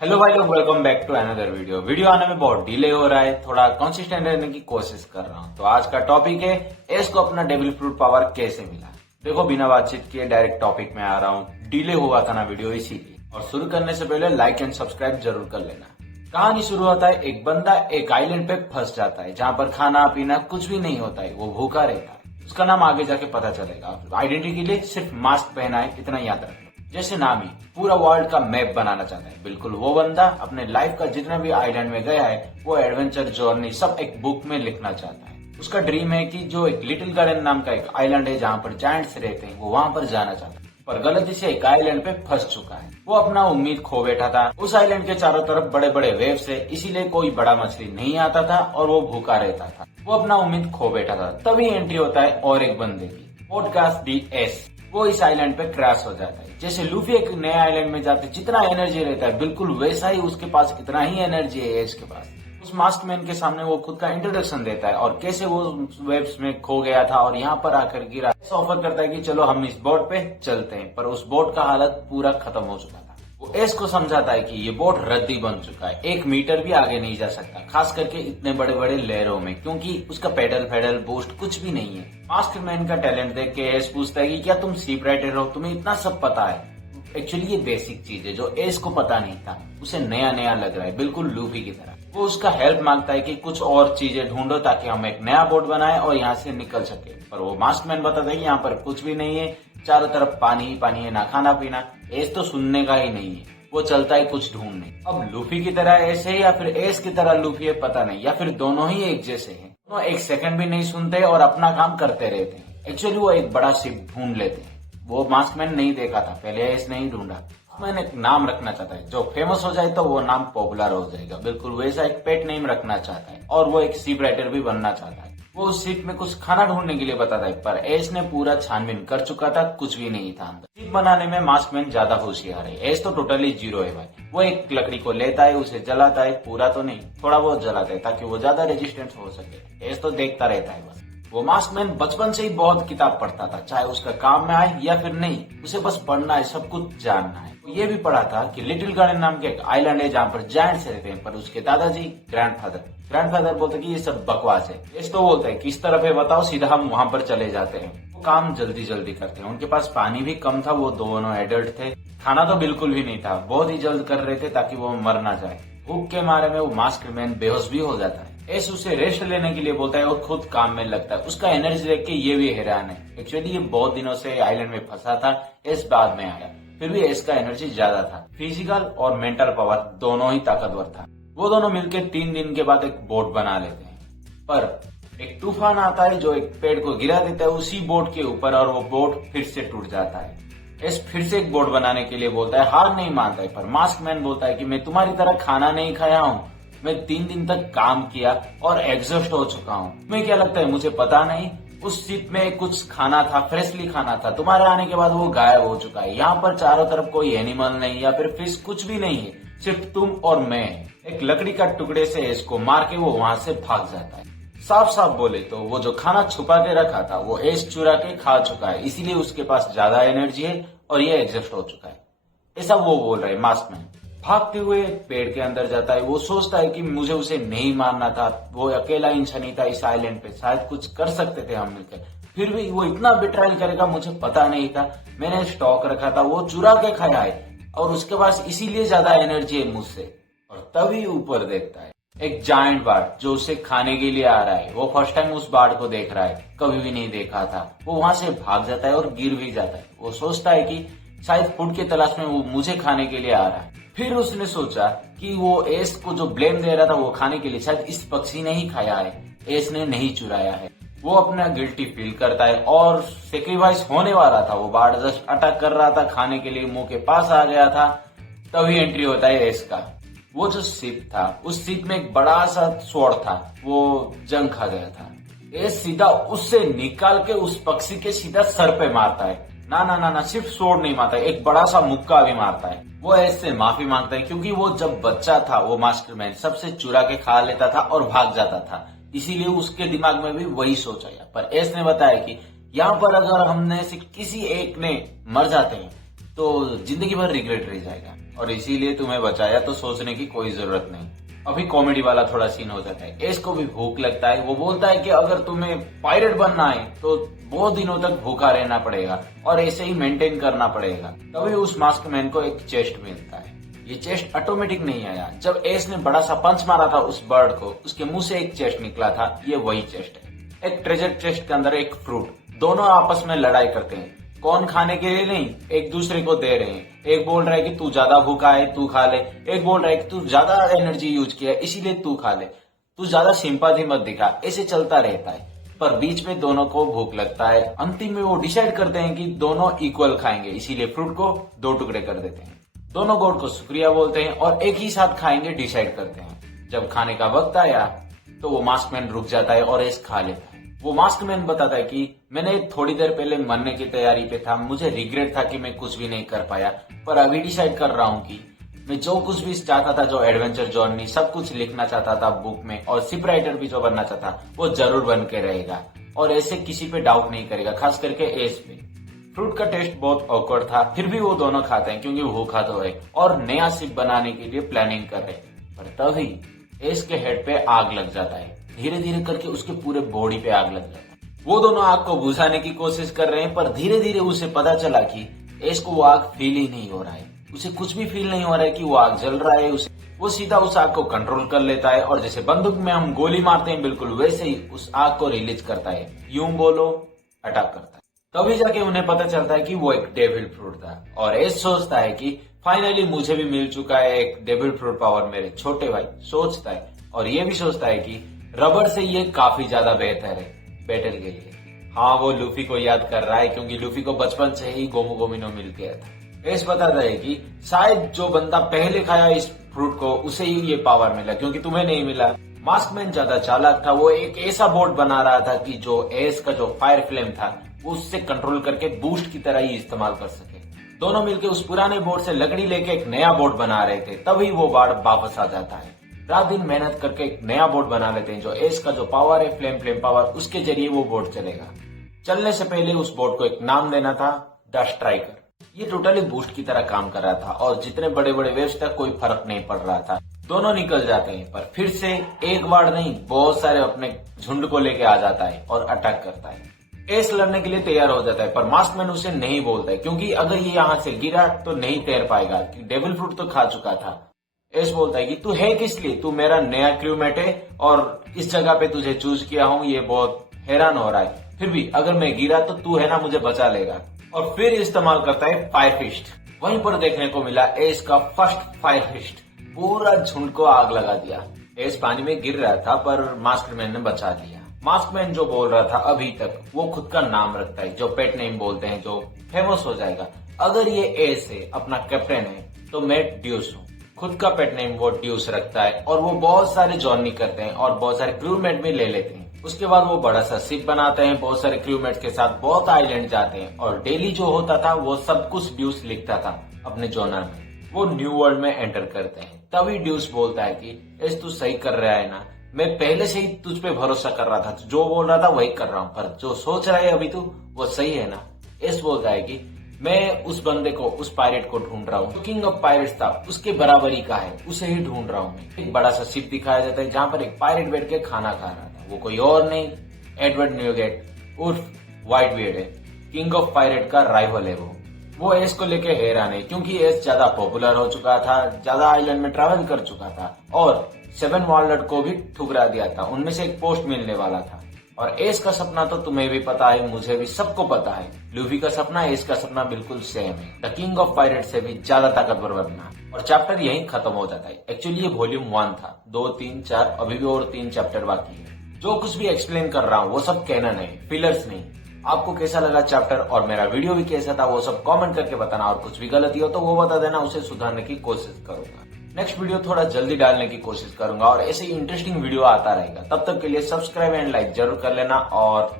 Hello भाई लोग, welcome back to another video आने में बहुत डिले हो रहा है। थोड़ा कंसिस्टेंट रहने की कोशिश कर रहा हूँ। तो आज का टॉपिक है एस को अपना डेविल फ्रूट पावर कैसे मिला। देखो, बिना बातचीत किए डायरेक्ट टॉपिक में आ रहा हूँ। डिले हुआ था ना वीडियो, इसीलिए। और शुरू करने से पहले लाइक एंड सब्सक्राइब जरूर कर लेना। कहानी शुरू होता है, एक बंदा एक आइलैंड पे फंस जाता है जहाँ पर खाना पीना कुछ भी नहीं होता है। वो भूखा रहता है। उसका नाम आगे जाके पता चलेगा। आइडेंटिटी के लिए सिर्फ मास्क पहना है, इतना याद रखना। जैसे नाम ही पूरा वर्ल्ड का मैप बनाना चाहता है। बिल्कुल वो बंदा अपने लाइफ का जितना भी आइलैंड में गया है, वो एडवेंचर जर्नी सब एक बुक में लिखना चाहता है। उसका ड्रीम है कि जो एक लिटिल गार्डन नाम का एक आइलैंड है जहाँ पर जायंट्स रहते हैं, वो वहां पर जाना चाहता है। पर गलती से एक आइलैंड पे फंस चुका है। वो अपना उम्मीद खो बैठा था। उस आइलैंड के चारों तरफ बड़े बड़े वेव्स है, इसीलिए कोई बड़ा मछली नहीं आता था और वो भूखा रहता था। वो अपना उम्मीद खो बैठा था। तभी एंट्री होता है और एक बंदे की, पॉडकास्ट दी एस। वो इस आइलैंड पे क्रैश हो जाता है। जैसे लूफी एक नए आइलैंड में जाते जितना एनर्जी रहता है, बिल्कुल वैसा ही उसके पास इतना ही एनर्जी है एज के पास। उस मास्क मैन के सामने वो खुद का इंट्रोडक्शन देता है और कैसे वो वेब्स में खो गया था और यहाँ पर आकर गिरा। ऑफर करता है कि चलो हम इस बोट पे चलते हैं, पर उस बोट का हालत पूरा खत्म हो चुका था। वो एस को समझाता है कि ये बोट रद्दी बन चुका है, 1 मीटर भी आगे नहीं जा सकता, खास करके इतने बड़े बड़े लहरों में, क्योंकि उसका पेडल बूस्ट कुछ भी नहीं है। मास्क मैन का टैलेंट देख के एस पूछता है कि क्या तुम शिप राइटर हो, तुम्हें इतना सब पता है। एक्चुअली ये बेसिक चीज है जो एस को पता नहीं था। उसे नया नया लग रहा है, बिल्कुल लूफी की तरह। वो उसका हेल्प मांगता है कि कुछ और चीजें ढूंढो ताकि हम एक नया बोट बनाए और यहाँ से निकल सके। पर वो मास्क मैन बताता है कि यहाँ पर कुछ भी नहीं है, चारों तरफ पानी ही पानी है, ना खाना पीना। एस तो सुनने का ही नहीं है। वो चलता है कुछ ढूंढने। अब लूफी की तरह एस है या फिर एस की तरह लूफी है, पता नहीं, या फिर दोनों ही एक जैसे हैं। दोनों एक सेकंड भी नहीं सुनते और अपना काम करते रहते हैं। एक्चुअली वो एक बड़ा शिप ढूंढ लेते हैं। वो मास्कमैन नहीं देखा था पहले, एस नहीं ढूंढा। मैंने एक नाम रखना चाहता है, जो फेमस हो जाए तो वो नाम पॉपुलर हो जाएगा। बिल्कुल वैसा एक पेट नेम रखना चाहता है और वो एक शिप राइटर भी बनना चाहता है। वो उस शिप में कुछ खाना ढूंढने के लिए बताता है, पर एस ने पूरा छानबीन कर चुका था, कुछ भी नहीं था अंदर। शिप बनाने में मास्कमैन ज्यादा होशियार है, एस तो टोटली जीरो है भाई। वो एक लकड़ी को लेता है, उसे जलाता है, पूरा तो नहीं, थोड़ा बहुत जलाता है ताकि वो ज्यादा रेजिस्टेंस हो सके। एस तो देखता रहता है बस। वो मास्कमैन बचपन से ही बहुत किताब पढ़ता था, चाहे उसका काम में आए या फिर नहीं, उसे बस पढ़ना है, सब कुछ जानना है। ये भी पढ़ा था कि लिटिल गार्डन नाम के एक आइलैंड है जहाँ पर जायंट्स रहते हैं, पर उसके दादाजी ग्रैंडफादर बोलते कि ये सब बकवास है। इस तो बोलते हैं किस तरफ है बताओ, सीधा हम वहां पर चले जाते हैं। वो काम जल्दी जल्दी करते हैं। उनके पास पानी भी कम था, वो दोनों एडल्ट थे। खाना तो बिल्कुल भी नहीं था, बहुत ही जल्द कर रहे थे ताकि वो मर ना जाए। भूख के मारे में वो मास्कमैन बेहोश भी हो जाता है। एस उसे रेस्ट लेने के लिए बोलता है और खुद काम में लगता है। उसका एनर्जी देख के ये भी हैरान है। एक्चुअली ये बहुत दिनों से आइलैंड में फंसा था, एस बाद में आया, फिर भी एस का एनर्जी ज्यादा था। फिजिकल और मेंटल पावर दोनों ही ताकतवर था। वो दोनों मिलकर 3 दिन के बाद एक बोट बना लेते हैं, पर एक तूफान आता है जो एक पेड़ को गिरा देता है उसी बोट के ऊपर, और वो बोट फिर से टूट जाता है। एस फिर से एक बोट बनाने के लिए बोलता है, हार नहीं मानता है। पर मास्कमैन बोलता है कि मैं तुम्हारी तरह खाना नहीं खाया हूँ, मैं 3 दिन तक काम किया और एग्जॉस्ट हो चुका हूँ। तुम्हें क्या लगता है मुझे पता नहीं? उस शिप में कुछ खाना था, फ्रेशली खाना था, तुम्हारे आने के बाद वो गायब हो चुका है। यहाँ पर चारों तरफ कोई एनिमल नहीं या फिर फिश, कुछ भी नहीं है, सिर्फ तुम और मैं। एक लकड़ी का टुकड़े से इसको मार के वो वहां से भाग जाता है। साफ साफ बोले तो वो जो खाना छुपा के रखा था वो एस चुरा के खा चुका है, इसीलिए उसके पास ज्यादा एनर्जी है और ये एग्जॉस्ट हो चुका है। ऐसा वो बोल रहे मास्कमैन। भागते हुए पेड़ के अंदर जाता है। वो सोचता है कि मुझे उसे नहीं मारना था, वो अकेला इंसान ही था इस आइलैंड पे, शायद कुछ कर सकते थे हम मिलकर। फिर भी वो इतना बिट्रायल करेगा मुझे पता नहीं था। मैंने स्टॉक रखा था, वो चुरा के खाया है और उसके पास इसीलिए ज्यादा एनर्जी है मुझसे। और तभी ऊपर देखता है एक जायंट बार्ड जो उसे खाने के लिए आ रहा है। वो फर्स्ट टाइम उस बार्ड को देख रहा है, कभी भी नहीं देखा था। वो वहां से भाग जाता है और गिर भी जाता है। वो सोचता है कि शायद फूड की तलाश में वो मुझे खाने के लिए आ रहा है। फिर उसने सोचा कि वो एस को जो ब्लेम दे रहा था वो खाने के लिए, शायद इस पक्षी ने ही खाया है, एस ने नहीं चुराया है। वो अपना गिल्टी फील करता है और सेक्रीफाइस होने वाला था। वो बार्ड जस्ट अटैक कर रहा था खाने के लिए, मुंह के पास आ गया था। तभी एंट्री होता है एस का। वो जो शिप था, उस शिप में एक बड़ा सा स्वॉर्ड था, वो जंग खा गया था। एस सीधा उससे निकाल के उस पक्षी के सीधा सर पे मारता है। ना, सिर्फ स्वॉर्ड नहीं मारता है, एक बड़ा सा मुक्का भी मारता है। वो एस से माफी मांगता है क्योंकि वो जब बच्चा था वो मास्टरमैन सबसे चुरा के खा लेता था और भाग जाता था, इसीलिए उसके दिमाग में भी वही सोच आया। पर एस ने बताया कि यहाँ पर अगर हमने से किसी एक ने मर जाते हैं तो जिंदगी भर रिग्रेट रह जाएगा। और इसीलिए तुम्हें बचाया, तो सोचने की कोई जरूरत नहीं। अभी कॉमेडी वाला थोड़ा सीन हो जाता है। एस को भी भूख लगता है। वो बोलता है कि अगर तुम्हें पायरेट बनना है तो बहुत दिनों तक भूखा रहना पड़ेगा और ऐसे ही मेंटेन करना पड़ेगा। तभी उस मास्क मैन को एक चेस्ट मिलता है। ये चेस्ट ऑटोमेटिक नहीं आया। जब एस ने बड़ा सा पंच मारा था उस बर्ड को, उसके मुंह से एक चेस्ट निकला था। ये वही चेस्ट है। एक ट्रेजर चेस्ट के अंदर एक फ्रूट। दोनों आपस में लड़ाई करते हैं। कौन खाने के लिए नहीं, एक दूसरे को दे रहे हैं। एक बोल रहा है कि तू ज्यादा भूखा है, तू खा ले। एक बोल रहा है कि तू ज्यादा एनर्जी यूज किया है, इसीलिए तू खा ले। तू ज्यादा सिंपैथी मत दिखा। ऐसे चलता रहता है, पर बीच में दोनों को भूख लगता है। अंतिम में वो डिसाइड करते हैं कि दोनों इक्वल खाएंगे, इसीलिए फ्रूट को 2 टुकड़े कर देते हैं। दोनों गॉड को शुक्रिया बोलते हैं और एक ही साथ खाएंगे डिसाइड करते हैं। जब खाने का वक्त आया तो वो मास्कमैन रुक जाता है और एस खा लेता है। वो मास्कमैन बताता है कि मैंने थोड़ी देर पहले मरने की तैयारी पे था, मुझे रिग्रेट था कि मैं कुछ भी नहीं कर पाया, पर अभी डिसाइड कर रहा हूँ कि मैं जो कुछ भी चाहता था, जो एडवेंचर जर्नी सब कुछ लिखना चाहता था बुक में, और शिप राइटर भी जो बनना चाहता वो जरूर बन के रहेगा और ऐसे किसी पे डाउट नहीं करेगा, खास करके एस पे। फ्रूट का टेस्ट बहुत ऑकवर्ड था, फिर भी वो दोनों खाते हैं क्योंकि भूखा तो है और नया शिप बनाने के लिए प्लानिंग कर रहे हैं। पर तभी एस के हेड पे आग लग जाता है। धीरे धीरे करके उसके पूरे बॉडी पे आग लग जाता है। वो दोनों आग को बुझाने की कोशिश कर रहे हैं, पर धीरे धीरे उसे पता चला कि एस को वो आग फील ही नहीं हो रहा है। उसे कुछ भी फील नहीं हो रहा है कि वो आग जल रहा है। वो सीधा उस आग को कंट्रोल कर लेता है और जैसे बंदूक में हम गोली मारते हैं बिल्कुल वैसे ही उस आग को रिलीज करता है, यूं बोलो अटैक करता है। तभी जाके उन्हें पता चलता है कि वो एक डेविल फ्रूट था और एस सोचता है कि फाइनली मुझे भी मिल चुका है एक डेविल फ्रूट पावर, मेरे छोटे भाई सोचता है। और ये भी सोचता है कि रबर से ये काफी ज्यादा बेहतर है बैटल के लिए। हाँ, वो लूफी को याद कर रहा है क्योंकि लूफी को बचपन से ही गोमू गोमिनो मिल गया था। एस बताता है कि शायद जो बंदा पहले खाया इस फ्रूट को उसे ही ये पावर मिला क्योंकि तुम्हें नहीं मिला। मास्कमैन ज्यादा चालाक था। वो एक ऐसा बोर्ड बना रहा था कि जो एस का जो फायर फ्लेम था वो उससे कंट्रोल करके बूस्ट की तरह ही इस्तेमाल कर सके। दोनों मिलकर उस पुराने बोर्ड से लकड़ी लेके एक नया बोर्ड बना रहे थे। तभी वो बोर्ड वापस आ जाता है। रात दिन मेहनत करके एक नया बोर्ड बना लेते हैं। जो एस का जो पावर है फ्लेम पावर, उसके जरिए वो बोर्ड चलेगा। चलने से पहले उस बोर्ड को एक नाम देना था, द स्ट्राइकर। ये टोटली बूस्ट की तरह काम कर रहा था और जितने बड़े बड़े वेव्स तक कोई फर्क नहीं पड़ रहा था। दोनों निकल जाते हैं, पर फिर से एक बार नहीं बहुत सारे अपने झुंड को लेके आ जाता है और अटैक करता है। एस लड़ने के लिए तैयार हो जाता है, पर मास्कमैन उसे नहीं बोलता है क्योंकि अगर ये यहाँ से गिरा तो नहीं तैर पाएगा, डेविल फ्रूट तो खा चुका था। एस बोलता है कि तू है किस लिए, तू मेरा नया क्रूमेट है और इस जगह पे तुझे चूज किया हूँ, ये बहुत हैरान हो रहा है। फिर भी अगर मैं गिरा तो तू है ना, मुझे बचा लेगा। और फिर इस्तेमाल करता है फायर फिस्ट। वहीं पर देखने को मिला एस का फर्स्ट फायर फिस्ट, पूरा झुंड को आग लगा दिया। एस पानी में गिर रहा था पर मास्कमैन ने बचा लिया। मास्कमैन जो बोल रहा था अभी तक, वो खुद का नाम रखता है, जो पेट नेम बोलते हैं, जो फेमस हो जाएगा। अगर ये एस है, अपना कैप्टन है, तो मैं ड्यूस हूँ। खुद का पेट नेम वो ड्यूस रखता है और वो बहुत सारे जर्नी करते हैं और बहुत सारे क्रूमेट भी ले लेते हैं। उसके बाद वो बड़ा सा शिप बनाते हैं, बहुत सारे क्रूमेट्स के साथ बहुत आइलैंड जाते हैं और डेली जो होता था वो सब कुछ ड्यूस लिखता था अपने जर्नल में। वो न्यू वर्ल्ड में एंटर करते हैं। तभी ड्यूस बोलता है कि एस तू सही कर रहा है ना, मैं पहले से ही तुझ पे भरोसा कर रहा था, जो बोल रहा था वही कर रहा हूँ, पर जो सोच रहा है अभी तू वो सही है ना। एस बोलता है कि मैं उस बंदे को, उस पायरेट को ढूंढ रहा हूँ, किंग ऑफ पायरेट्स था, उसके बराबरी का है, उसे ही ढूंढ रहा हूँ मैं। एक बड़ा सा शिप दिखाया जाता है जहाँ पर एक पायरेट बैठ के खाना खा रहा था। वो कोई और नहीं, एडवर्ड न्यूगेट उर्फ व्हाइट बियर्ड है, किंग ऑफ पायरेट का राइवल है। वो एस को लेके हैरान है क्योंकि एस ज्यादा पॉपुलर हो चुका था, ज्यादा आइलैंड में ट्रैवल कर चुका था और 7 वॉलनट को भी ठुकरा दिया था। उनमें से एक पोस्ट मिलने वाला था। और एस का सपना तो तुम्हें भी पता है, मुझे भी सबको पता है। लूफी का सपना, एस का सपना बिल्कुल सेम है, द किंग ऑफ पायरेट से भी ज्यादा ताकतवर बनना। और चैप्टर यहीं खत्म हो जाता है। एक्चुअली ये वॉल्यूम 1 था, 2, 3, 4, अभी भी और 3 चैप्टर बाकी है। जो कुछ भी एक्सप्लेन कर रहा हूँ वो सब कैनन है, फिलर्स नहीं। आपको कैसा लगा चैप्टर और मेरा वीडियो भी कैसा था वो सब कमेंट करके बताना, और कुछ भी गलती हो तो वो बता देना, उसे सुधारने की कोशिश करूंगा। नेक्स्ट वीडियो थोड़ा जल्दी डालने की कोशिश करूंगा और ऐसे ही इंटरेस्टिंग वीडियो आता रहेगा। तब तक के लिए सब्सक्राइब एंड लाइक जरूर कर लेना और